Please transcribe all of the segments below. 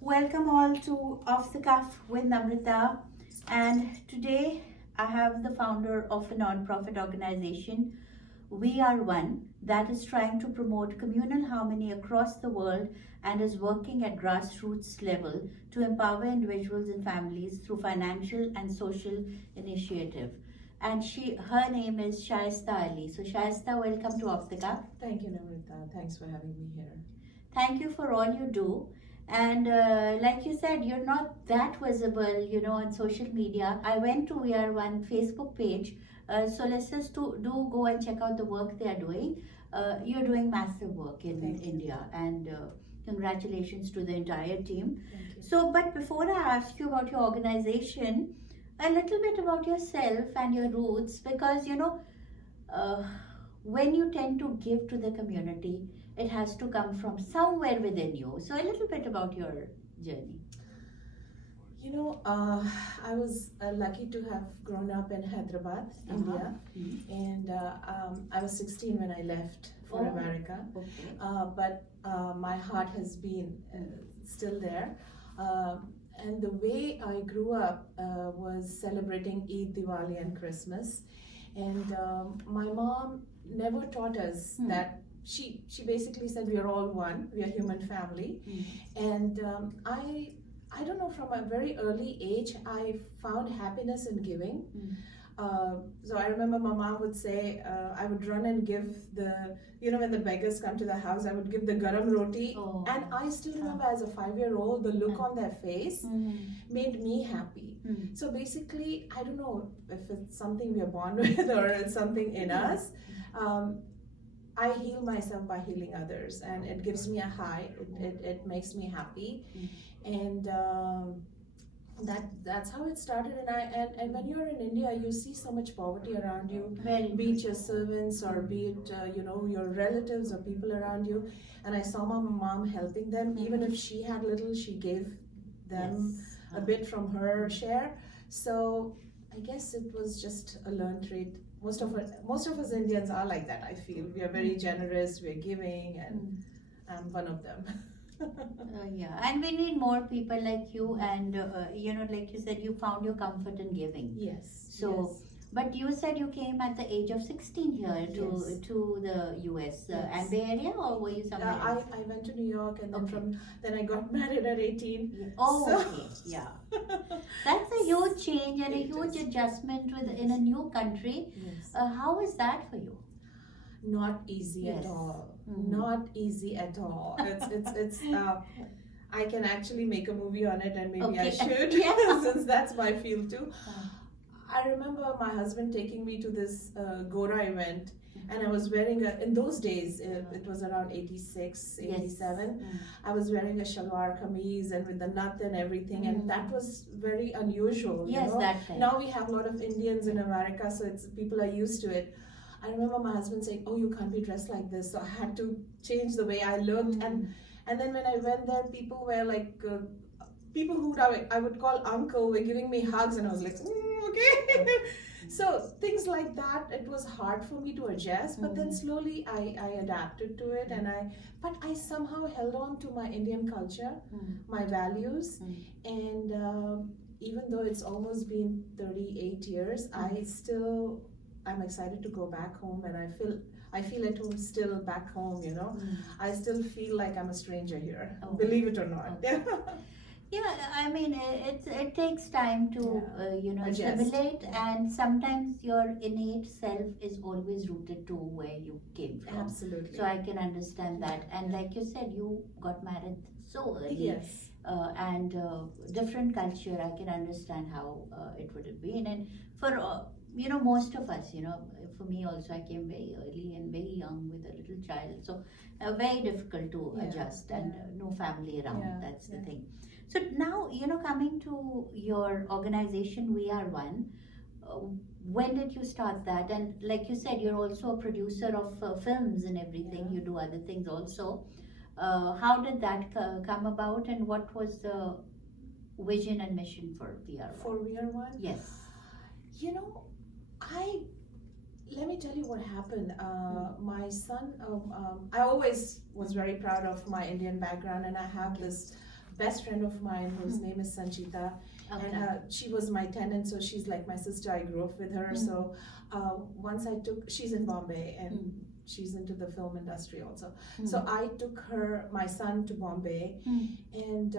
Welcome all to Off the Cuff with Namrita. And today I have the founder of a non-profit organization, We Are One, that is trying to promote communal harmony across the world and is working at grassroots level to empower individuals and families through financial and social initiative. And her name is Shaista Ali. So Shaista, welcome to Off the Cuff. Thank you, Namrita. Thanks for having me here. Thank you for all you do. And like you said, you're not that visible, on social media. I went to We Are One Facebook page. So let's just do go and check out the work they are doing. You're doing massive work in India, and congratulations to the entire team. Thank you. So, but before I ask you about your organization, a little bit about yourself and your roots, because when you tend to give to the community, it has to come from somewhere within you. So a little bit about your journey. I was lucky to have grown up in Hyderabad, India, and I was 16 when I left for America. Okay. But my heart has been still there. And the way I grew up was celebrating Eid, Diwali, and Christmas. And my mom never taught us that. She basically said we are all one, we are human family. And I don't know, from a very early age I found happiness in giving. So I remember my mom would say, I would run and give when the beggars come to the house, I would give the garam roti. And I still remember as a 5-year-old, the look on their face made me happy. So basically, I don't know if it's something we are born with or it's something in us. I heal myself by healing others, and it gives me a high. It makes me happy, and that's how it started. And when you're in India, you see so much poverty around you, be it your servants or be it your relatives or people around you. And I saw my mom helping them. Even if she had little, she gave them a bit from her share. So I guess it was just a learned trait. Most of us Indians are like that. I feel we are very generous, we're giving, and I'm one of them. And we need more people like you. And like you said, you found your comfort in giving. Yes. So. Yes. But you said you came at the age of 16 here to the US and Bay Area, or were you somewhere else? I went to New York, and then I got married at 18. Okay, yeah. That's a huge change and a huge adjustment in a new country. Yes. How is that for you? Not easy at all. Not easy at all. It's I can actually make a movie on it, and maybe I should since that's my field too. I remember my husband taking me to this Gora event, and I was wearing in those days, it was around 86, 87, I was wearing a shalwar kameez and with the nut and everything, and that was very unusual. Yes, that time. Now we have a lot of Indians in America, so people are used to it. I remember my husband saying, "Oh, you can't be dressed like this," so I had to change the way I looked, and then when I went there, people were like, people who I would call uncle were giving me hugs, and I was like, okay. So things like that, it was hard for me to adjust, but then slowly I adapted to it, but I somehow held on to my Indian culture, my values, and even though it's almost been 38 years, I'm excited to go back home, and I feel at home still back home, I still feel like I'm a stranger here, believe it or not. Yeah, I mean, it takes time to, assimilate, and sometimes your innate self is always rooted to where you came from. Absolutely. So I can understand that. And like you said, you got married so early. Yes. And different culture, I can understand how it would have been. And for, most of us, for me also, I came very early and very young with a little child. So very difficult to adjust, and no family around. That's the thing. So now, coming to your organization, We Are One, when did you start that? And like you said, you're also a producer of films and everything. You do other things also. How did that come about, and what was the vision and mission for We Are One? For We Are One? Yes. Let me tell you what happened. My son, I always was very proud of my Indian background, and I have this best friend of mine whose name is Sanchita, Okay. and she was my tenant, so she's like my sister. I grew up with her. So once she's in Bombay, and she's into the film industry also. So I took my son to Bombay, and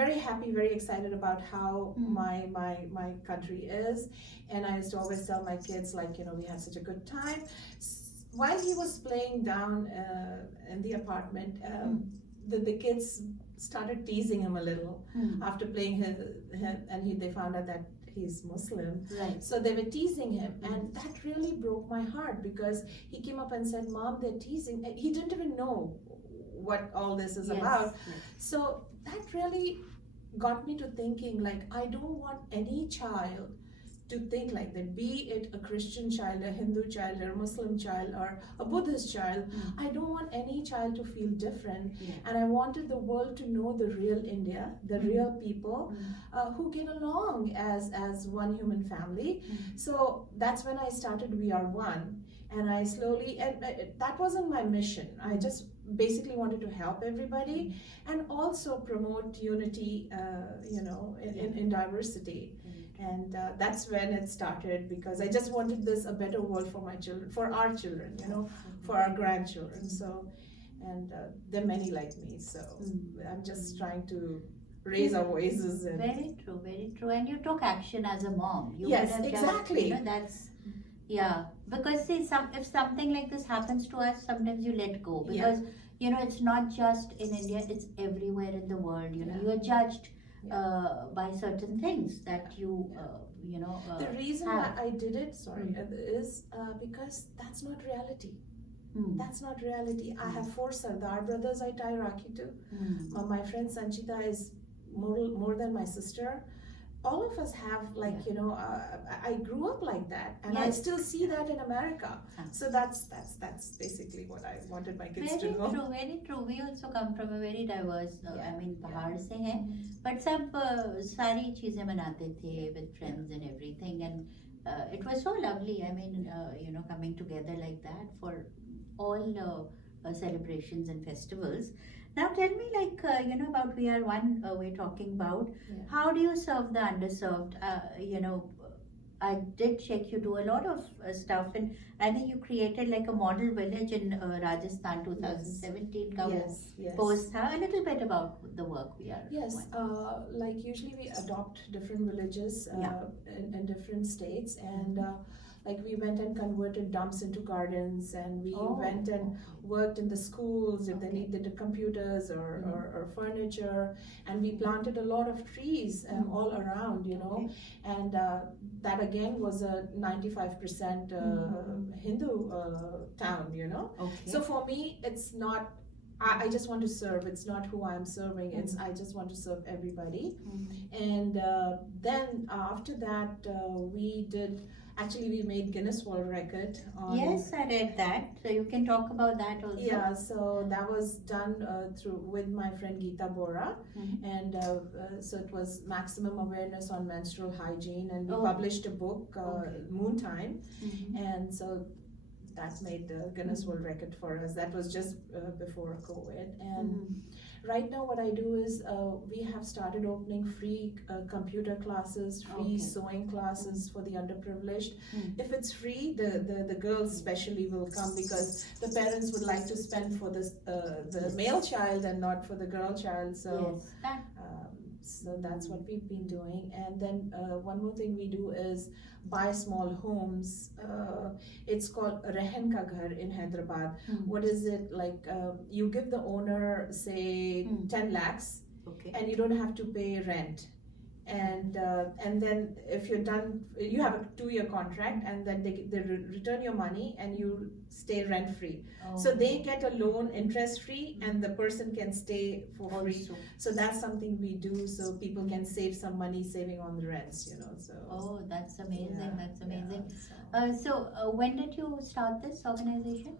very happy, very excited about how my country is. And I used to always tell my kids, like, we had such a good time. While he was playing down in the apartment, the kids started teasing him a little after playing him, and they found out that he's Muslim. Right. So they were teasing him, and that really broke my heart, because he came up and said, "Mom, they're teasing." He didn't even know what all this is about. Yes. So that really got me to thinking, like, I don't want any child to think like that, be it a Christian child, a Hindu child, or a Muslim child, or a Buddhist child. I don't want any child to feel different. And I wanted the world to know the real India, the real people who get along as one human family. So that's when I started We Are One. And I slowly, and that wasn't my mission. I just basically wanted to help everybody and also promote unity, in diversity. And that's when it started, because I just wanted a better world for my children, for our children, for our grandchildren. So, and there are many like me. So I'm just trying to raise our voices. And Very true, very true. And you took action as a mom. You yes, would have exactly. Just, that's, because see, if something like this happens to us, sometimes you let go, because it's not just in India, it's everywhere in the world. You are judged by certain things that you the reason why I did it, is because that's not reality. That's not reality. I have 4 Sardar brothers I tie Rakhi to. My friend Sanchita is more than my sister. All of us have, like, I grew up like that, and I still see that in America. So that's basically what I wanted my kids to know. Very true. We also come from a very diverse, पहाड़ से हैं, but सब सारी चीजें मनाते थे with friends and everything, and it was so lovely. Coming together like that for all celebrations and festivals. Now tell me, about We Are One, we're talking about. How do you serve the underserved? I did check you do a lot of stuff, and I think you created like a model village in Rajasthan 2017 post. A little bit about the work We Are One. Like usually we adopt different villages in different states, and like we went and converted dumps into gardens, and we went and worked in the schools if they needed computers or furniture, and we planted a lot of trees all around, and that again was a 95% Hindu town, So for me, it's not, I just want to serve. It's not who I'm serving. It's I just want to serve everybody. And then after that, we made Guinness World Record. Yes, I read that. So you can talk about that also. Yeah, so that was done with my friend Geeta Bora, and so it was maximum awareness on menstrual hygiene, and we published a book, Moon Time, and so that made the Guinness World Record for us. That was just before COVID. And right now what I do is we have started opening free computer classes, free sewing classes for the underprivileged. If it's free, the girls especially will come, because the parents would like to spend for the male child and not for the girl child. So so that's what we've been doing. And then one more thing we do is buy small homes. It's called Rehen Ka Ghar in Hyderabad. What is it like? You give the owner, say, 10 lakhs, and you don't have to pay rent. And then if you're done, you have a 2-year contract, and then they return your money and you stay rent free. So they get a loan interest free, and the person can stay for free. So that's something we do, so people can save some money saving on the rents, So that's amazing. That's amazing. So when did you start this organization?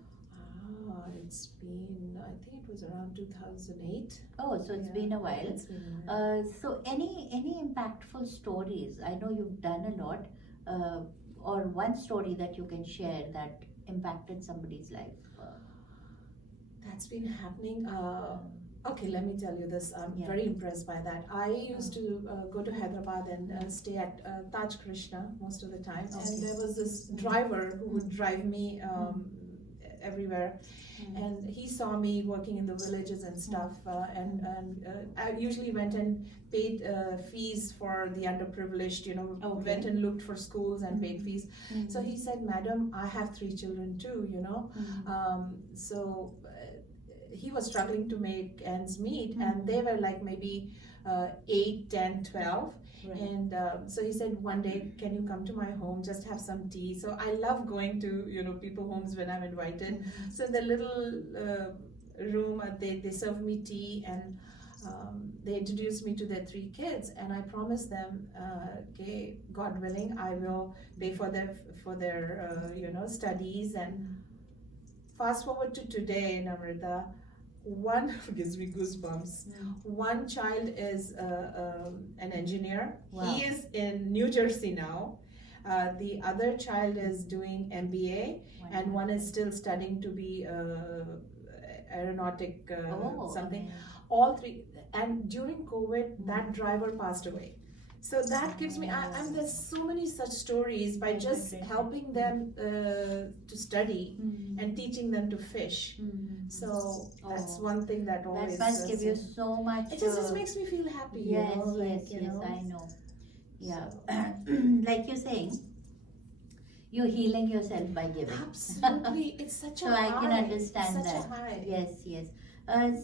It's been, I think it was around 2008. Oh, so it's been a while. It's been a while. So any impactful stories? I know you've done a lot, or one story that you can share that impacted somebody's life. That's been happening. Okay, let me tell you this. I'm Yeah. very impressed by that. I used to go to Hyderabad and stay at Taj Krishna most of the time. Okay. And there was this driver who would drive me everywhere. And he saw me working in the villages and stuff. And I usually went and paid fees for the underprivileged, Okay. went and looked for schools and paid fees. So he said, Madam, I have 3 children too, So he was struggling to make ends meet, and they were like maybe 8, 10, 12. Right. And so he said, one day, can you come to my home, just have some tea? So I love going to people homes when I'm invited. So in the little room, they served me tea, and they introduced me to their 3 kids, and I promised them, okay, God willing, I will pay for their studies. And fast forward to today, Namrita, one gives me goosebumps. One child is an engineer. Wow. He is in New Jersey now. The other child is doing MBA, and one is still studying to be aeronautic something. Okay. All 3, and during COVID, that driver passed away. So that gives me, and there's so many such stories by just helping them to study and teaching them to fish. So that's one thing that always. That must give you so much. It just makes me feel happy. Yes, yes, yes, I know. Yeah, So. like you're saying, you're healing yourself by giving. Absolutely, it's such a So high. I can understand Such that. a high. Yes, yes.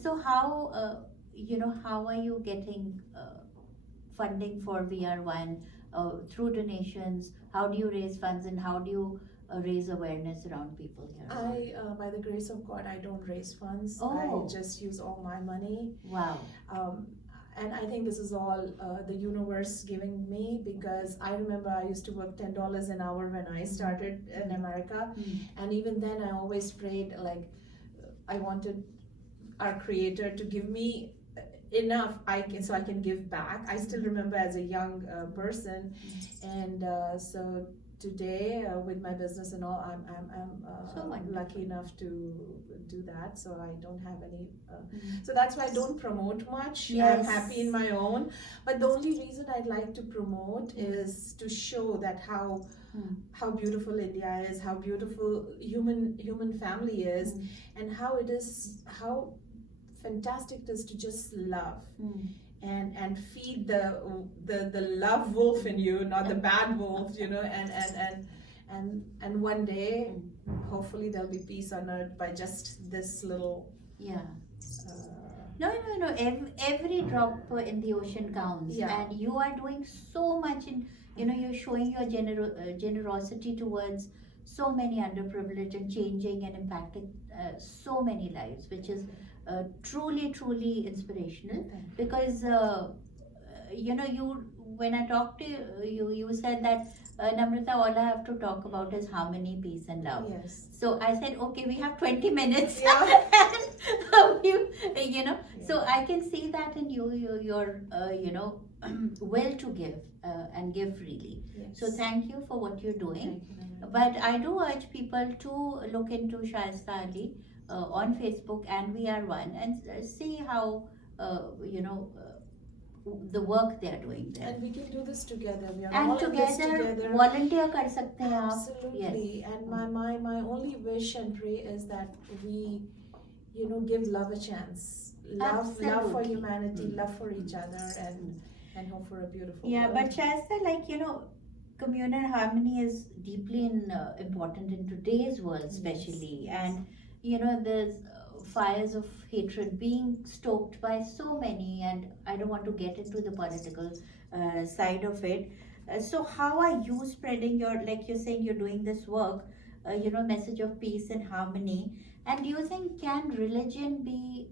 So how how are you getting funding for VR1 through donations? How do you raise funds, and how do you raise awareness around people here? I, by the grace of God, I don't raise funds. Oh. I just use all my money. Wow. And I think this is all the universe giving me, because I remember I used to work $10 an hour when I started in America. And even then I always prayed, like, I wanted our Creator to give me enough so I can give back. I still remember as a young person, and so today with my business and all, I'm So wonderful. lucky enough to do that. So I don't have any. So that's why I don't promote much. Yes. I'm happy in my own. But the only reason I'd like to promote is to show that how beautiful India is, how beautiful human family is, and how fantastic it is to just love and feed the love wolf in you, not the bad wolf, and one day hopefully there'll be peace on earth by just this little No. Every drop in the ocean counts, and you are doing so much in. You're showing your generosity towards so many underprivileged and changing and impacting so many lives, which is truly, truly inspirational. Because when I talked to you, you said that Namrita, all I have to talk about is harmony, peace, and love. Yes. So I said, okay, we have 20 minutes. Yeah. So I can see that in you, your will to give and give freely. Yes. So thank you for what you're doing. Thank you. But I do urge people to look into Shaista Ali on Facebook and VR1 and see how the work they are doing there. And we can do this together. We are And all in this together, together. volunteer kar sakte hain aap. Absolutely. Yes. And my only wish and pray is that we, give love a chance. Love for Absolutely. humanity, love for each other, and hope for a beautiful Yeah, world. but Shaista, communal harmony is deeply important in today's world, especially. Yes. And there's fires of hatred being stoked by so many, and I don't want to get into the political side of it. So how are you spreading like you're saying, you're doing this work, message of peace and harmony? And do you think, can religion be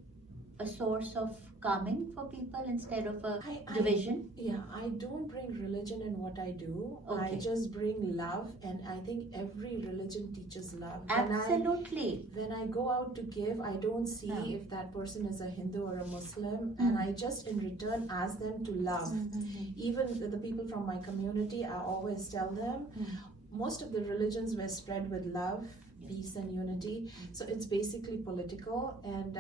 a source of calming for people instead of a division? I don't bring religion in what I do. Okay. I just bring love, and I think every religion teaches love. Absolutely. When I go out to give, I don't see if that person is a Hindu or a Muslim, and I just in return ask them to love. Even the people from my community, I always tell them, most of the religions were spread with love, peace and unity. So it's basically political, and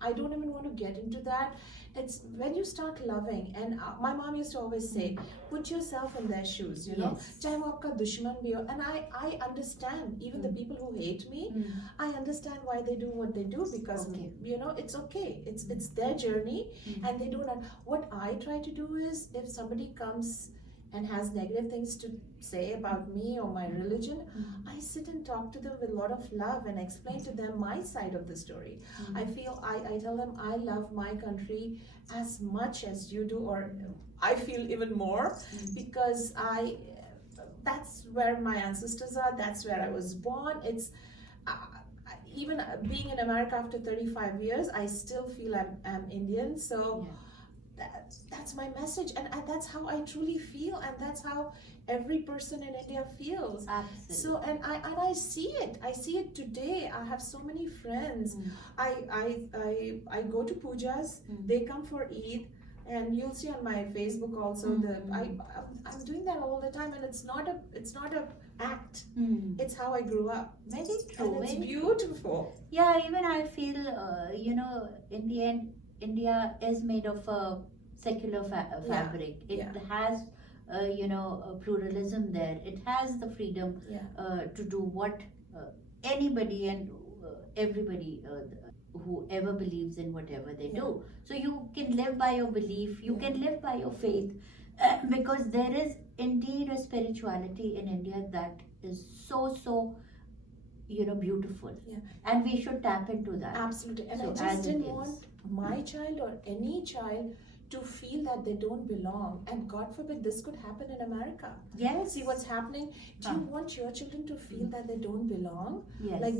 I don't even want to get into that. It's when you start loving, and my mom used to always say, put yourself in their shoes, you know, chahe wo aapka dushman bhi ho. And I understand, even the people who hate me, I understand why they do what they do, because you know, it's okay, it's their journey, and they don't. What I try to do is, if somebody comes and has negative things to say about me or my religion, I sit and talk to them with a lot of love and explain to them my side of the story. I tell them I love my country as much as you do, or I feel even more, because that's where my ancestors are, that's where I was born. It's even being in America after 35 years, I still feel I'm Indian, so that's my message, and that's how I truly feel, and that's how every person in India feels. Absolutely. So and I see it today. I have so many friends. I go to pujas, they come for Eid, and you'll see on my Facebook also I'm doing that all the time, and it's not a act. It's how I grew up. Very true. And it's beautiful. Yeah, even I feel you know, in the end, India is made of a secular fabric. It has you know, pluralism there. It has the freedom to do what anybody and everybody whoever believes in whatever they do. So you can live by your belief, you can live by your faith, because there is indeed a spirituality in India that is so you know, beautiful, and we should tap into that. Absolutely. And so I just didn't want my child or any child to feel that they don't belong, and God forbid this could happen in America. Yes. See what's happening. Do you want your children to feel that they don't belong? Yes. Like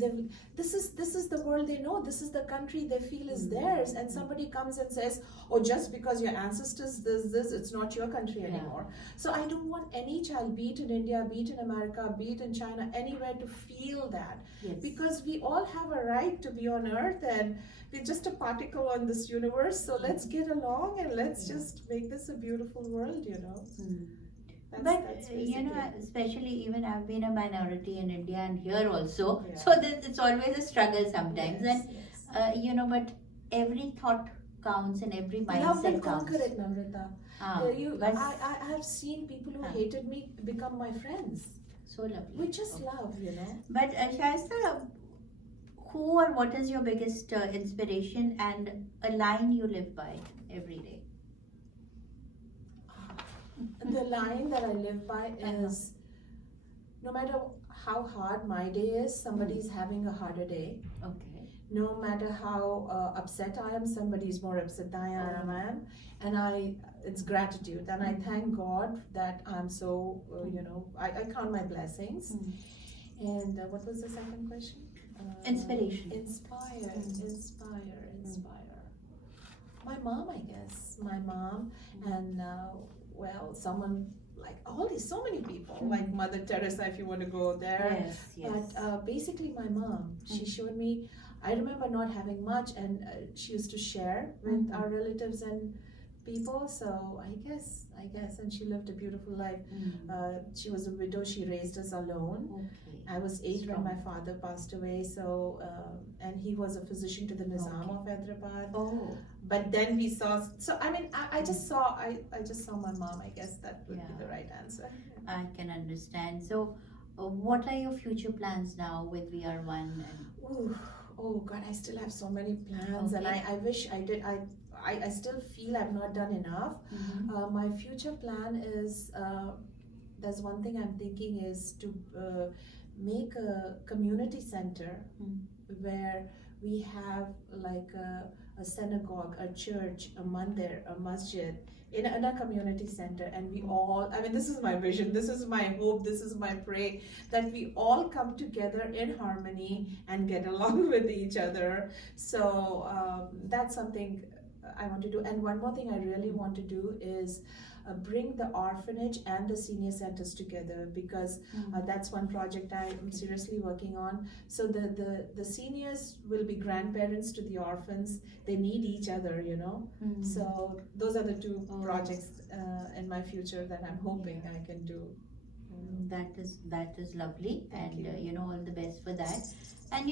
this is the world they know. This is the country they feel is theirs, and somebody comes and says, "Oh, just because your ancestors this, it's not your country anymore." So I don't want any child, be it in India, be it in America, be it in China, anywhere, to feel that, because we all have a right to be on Earth, and we're just a particle on this universe. So let's get along and let's just make this a beautiful world, you know. That's you know, especially even I've been a minority in India and here also, so it's always a struggle sometimes, and you know, but every thought counts and every mindset Love and counts. conquer it, Namrita. I have seen people who hated me become my friends. So lovely. We just love, you know. But Shaista, who or what is your biggest inspiration and a line you live by every day? The line that I live by is, no matter how hard my day is, somebody's having a harder day. Okay. No matter how upset I am, somebody's more upset than I am. And it's gratitude. And I thank God that I'm so, you know, I count my blessings. And what was the second question? Inspiration. Inspire. My mom, I guess. My mom, and well, someone like so many people, like Mother Teresa, if you want to go there. Yes. But basically, my mom, she showed me. I remember not having much, and she used to share with our relatives and people. So I guess, and she lived a beautiful life. She was a widow. She raised us alone. Okay. I was 8 when my father passed away. So and he was a physician to the Nizam of Hyderabad. Oh. But then we saw. So I mean, I just saw my mom. I guess that would be the right answer. I can understand. So, what are your future plans now with VR1? Oh God, I still have so many plans, and I wish I did. I still feel I've not done enough. My future plan is, there's one thing I'm thinking is to make a community center where we have like a synagogue, a church, a mandir, a masjid in a community center, and we all, I mean, this is my vision, this is my hope, this is my prayer, that we all come together in harmony and get along with each other. So that's something I want to do. And one more thing I really want to do is bring the orphanage and the senior centers together, because that's one project I'm seriously working on. So the seniors will be grandparents to the orphans. They need each other, you know. So those are the two projects in my future that I'm hoping I can do. That is lovely, Thank and you. all the best for that. And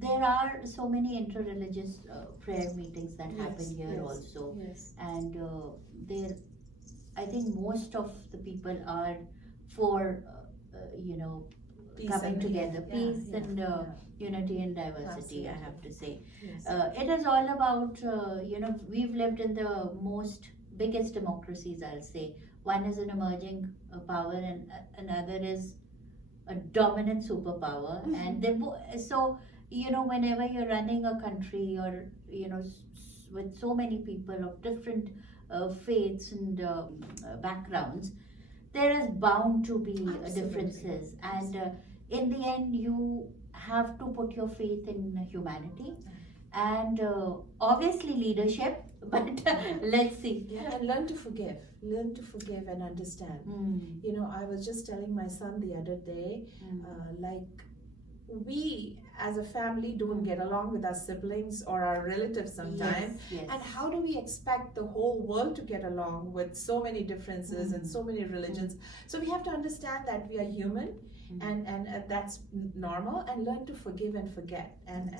there are so many interreligious prayer meetings that happen here also, Yes. and there, I think most of the people are for Peace coming and- together, yeah, peace yeah, and yeah. unity and diversity. Absolutely. I have to say, Yes. it is all about we've lived in the most biggest democracies. I'll say one is an emerging power, and another is a dominant superpower, and they so whenever you're running a country, or with so many people of different faiths and backgrounds, there is bound to be Absolutely. differences, and in the end you have to put your faith in humanity and obviously leadership, but let's see. Yeah, and learn to forgive. Learn to forgive and understand. I was just telling my son the other day, like, we as a family don't get along with our siblings or our relatives sometimes. Yes. And how do we expect the whole world to get along with so many differences and so many religions? So we have to understand that we are human, and that's normal, and learn to forgive and forget. And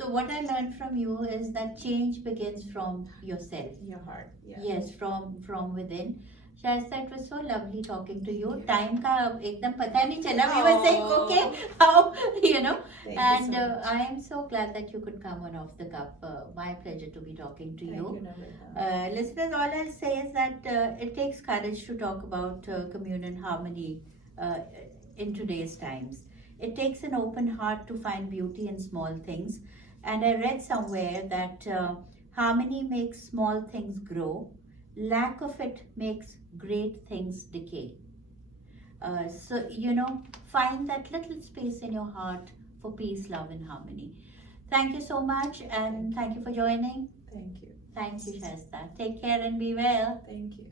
So what I learned from you is that change begins from yourself. your heart. Yeah. Yes, from within. Shaista, it was so lovely talking to you. Thank you. Time ka ekdam pata nahi chala. We were saying, okay, how, Thank and you so much. I am so glad that you could come on Off the Cuff. My pleasure to be talking to Thank you. Namrita. Listeners, all I'll say is that it takes courage to talk about communal harmony in today's times. It takes an open heart to find beauty in small things. And I read somewhere that harmony makes small things grow. Lack of it makes great things decay. So, find that little space in your heart for peace, love, and harmony. Thank you so much, and thank you for joining. Thank you. Thank you, Shaista. Take care and be well. Thank you.